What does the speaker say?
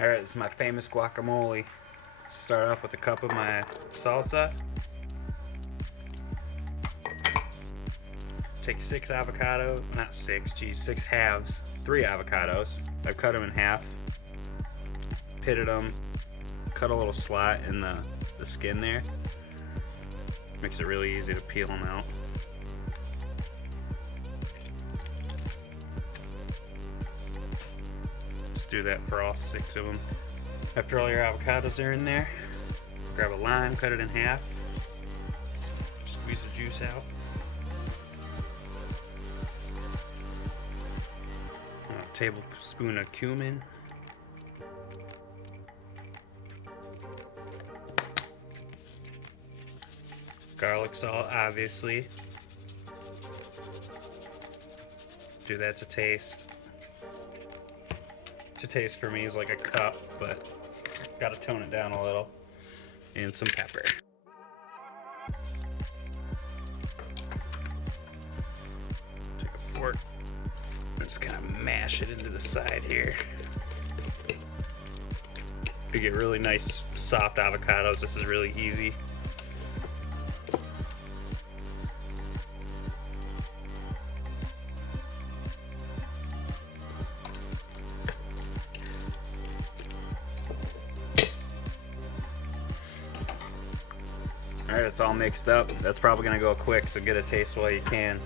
Alright, this is my famous guacamole. Start off with a cup of my salsa. Take 6 avocados, not 6, geez, 6 halves, 3 avocados. I've cut them in half, pitted them, cut a little slot in the skin there. Makes it really easy to peel them out. Just do that for all 6 of them. After all your avocados are in there, grab a lime, cut it in half, squeeze the juice out. A tablespoon of cumin. Garlic salt, obviously. Do that to taste. To taste for me is like a cup, but gotta tone it down a little. And some pepper. Take a fork. Just kind of mash it into the side here. To get really nice soft avocados, this is really easy. Alright, it's all mixed up. That's probably gonna go quick, so get a taste while you can.